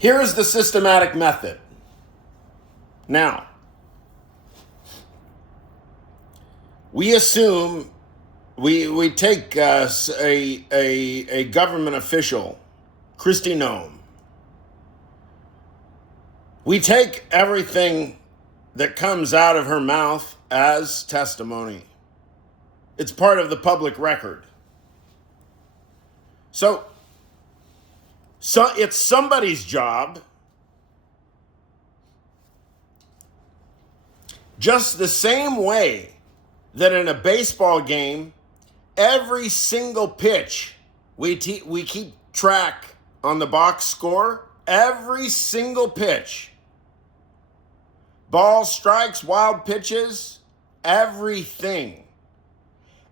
Here is the systematic method. Now, we assume we take a government official, Kristi Noem. We take everything that comes out of her mouth as testimony. It's part of the public record. So it's somebody's job, just the same way that in a baseball game, every single pitch we keep track on the box score, every single pitch, balls, strikes, wild pitches, everything.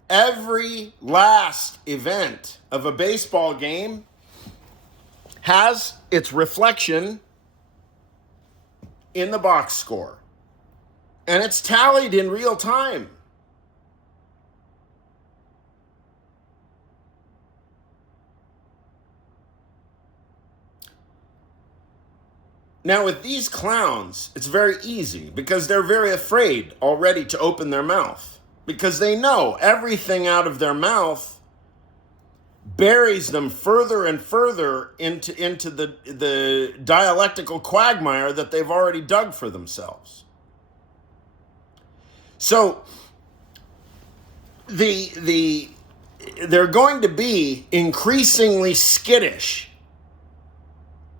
Every last event of a baseball game has its reflection in the box score. And it's tallied in real time. Now, with these clowns, it's very easy because they're very afraid already to open their mouth. Because they know everything out of their mouth buries them further and further into the dialectical quagmire that they've already dug for themselves. So they're going to be increasingly skittish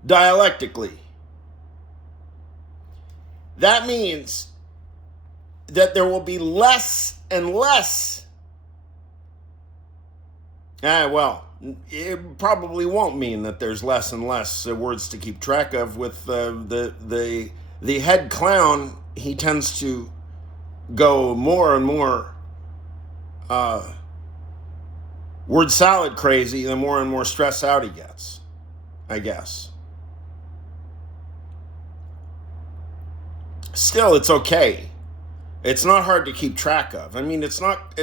dialectically. That means that there will be less and less. It probably won't mean that there's less and less words to keep track of. With the head clown, he tends to go more and more word salad crazy the more and more stressed out he gets, I guess. Still, it's okay. It's not hard to keep track of. I mean, it's not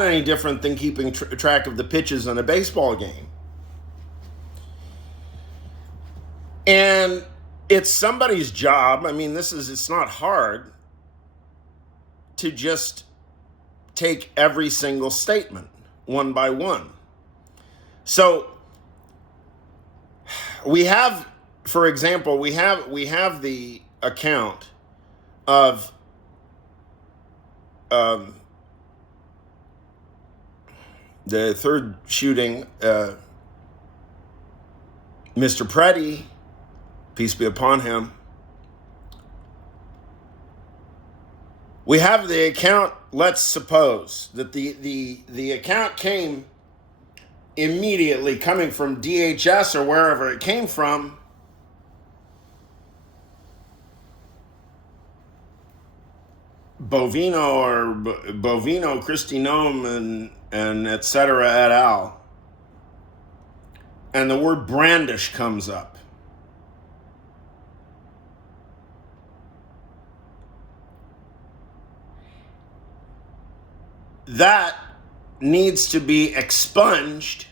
any different than keeping track of the pitches in a baseball game. And it's somebody's job. I mean, it's not hard to just take every single statement one by one. So we have, for example, we have the account of the third shooting, Mr. Preddy, peace be upon him. We have the account. Let's suppose that the account came immediately coming from DHS or wherever it came from. Bovino, Kristi Noem, and et cetera, et al. And the word brandish comes up. That needs to be expunged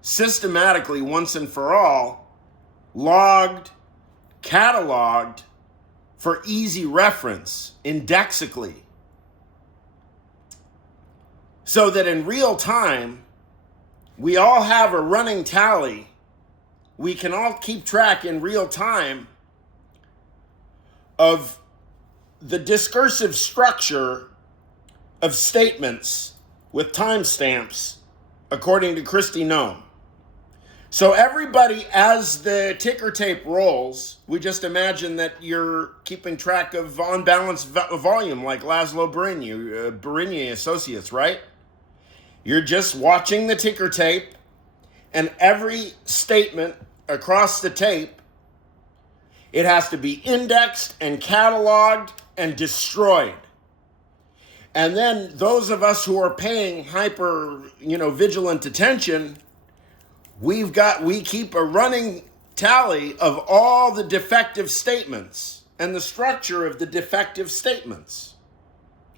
systematically once and for all, logged, cataloged, for easy reference, indexically, so that in real time, we all have a running tally. We can all keep track in real time of the discursive structure of statements with timestamps, according to Kristi Noem. So everybody, as the ticker tape rolls, we just imagine that you're keeping track of unbalanced volume like Laszlo Barigny Associates, right? You're just watching the ticker tape, and every statement across the tape, it has to be indexed and cataloged and destroyed. And then those of us who are paying hyper, vigilant attention, we keep a running tally of all the defective statements and the structure of the defective statements.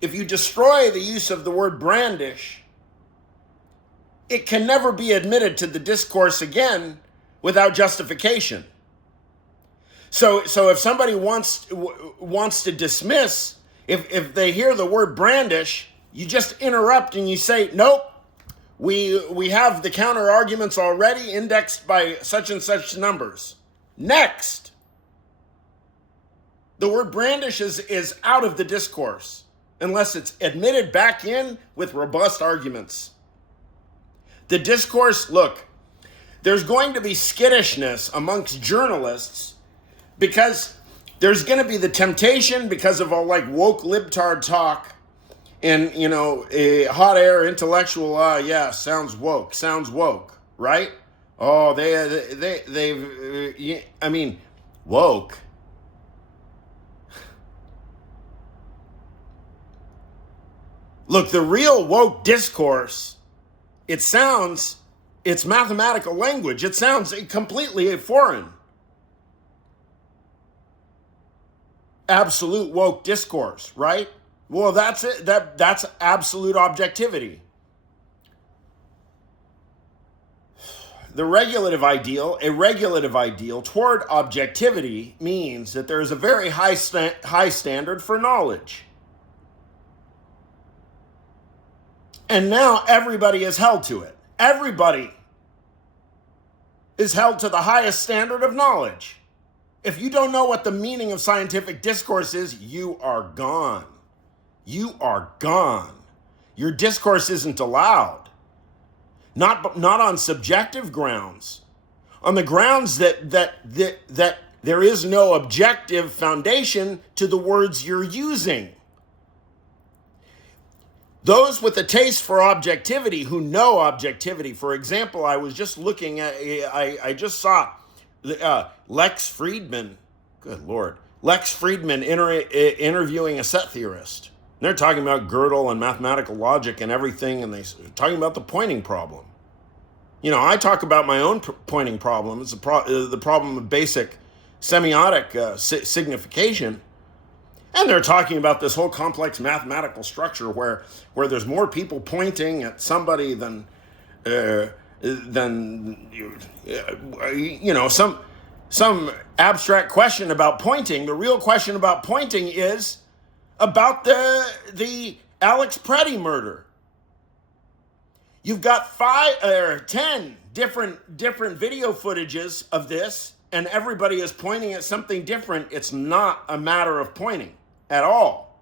If you destroy the use of the word brandish, it can never be admitted to the discourse again without justification. So if somebody wants to dismiss, if they hear the word brandish, you just interrupt and you say, nope, we have the counter arguments already indexed by such and such numbers. Next. The word brandish is out of the discourse unless it's admitted back in with robust arguments. The discourse, look, there's going to be skittishness amongst journalists because there's going to be the temptation because of all like woke libtard talk and, you know, a hot air intellectual, yeah, sounds woke, right? Oh, I mean, woke. Look, the real woke discourse, it's mathematical language. It sounds completely foreign. Absolute woke discourse, right? Well, that's it. That's absolute objectivity. A regulative ideal toward objectivity means that there is a very high standard for knowledge. And now everybody is held to it. Everybody is held to the highest standard of knowledge. If you don't know what the meaning of scientific discourse is, you are gone. You are gone. Your discourse isn't allowed. Not on subjective grounds. On the grounds that there is no objective foundation to the words you're using. Those with a taste for objectivity, who know objectivity. For example, I was just looking at, I just saw Lex Friedman, good Lord, Lex Friedman interviewing a set theorist. They're talking about Gödel and mathematical logic and everything, and they're talking about the pointing problem. You know, I talk about my own pointing problem. It's the problem of basic semiotic signification. And they're talking about this whole complex mathematical structure where there's more people pointing at somebody than some abstract question about pointing. The real question about pointing is about the Alex Preddy murder. You've got 5 or 10 different video footages of this, and everybody is pointing at something different. It's not a matter of pointing at all.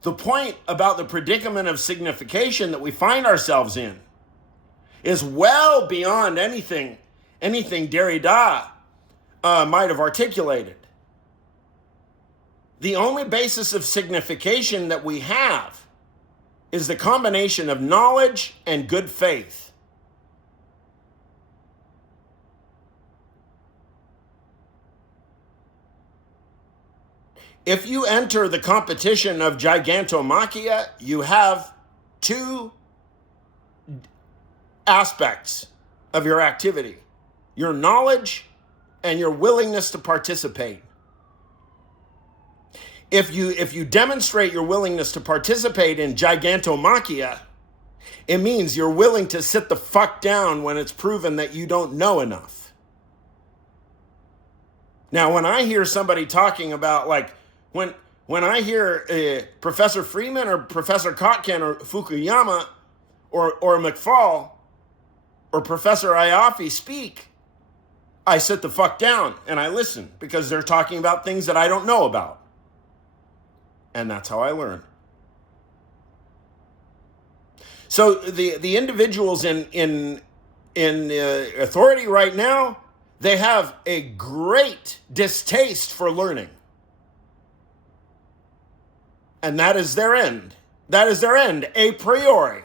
The point about the predicament of signification that we find ourselves in is well beyond anything Derrida might have articulated. The only basis of signification that we have is the combination of knowledge and good faith. If you enter the competition of gigantomachia, you have 2 aspects of your activity: your knowledge and your willingness to participate. If you demonstrate your willingness to participate in gigantomachia, it means you're willing to sit the fuck down when it's proven that you don't know enough. Now, when I hear somebody talking about, like, when I hear Professor Freeman or Professor Kotkin or Fukuyama or McFall or Professor Ayafi speak, I sit the fuck down and I listen, because they're talking about things that I don't know about. And that's how I learn. So the individuals in authority right now, they have a great distaste for learning. And that is their end. That is their end, a priori.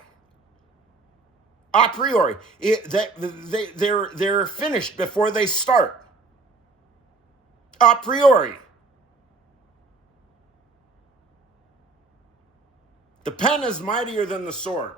A priori. They're finished before they start. A priori. The pen is mightier than the sword.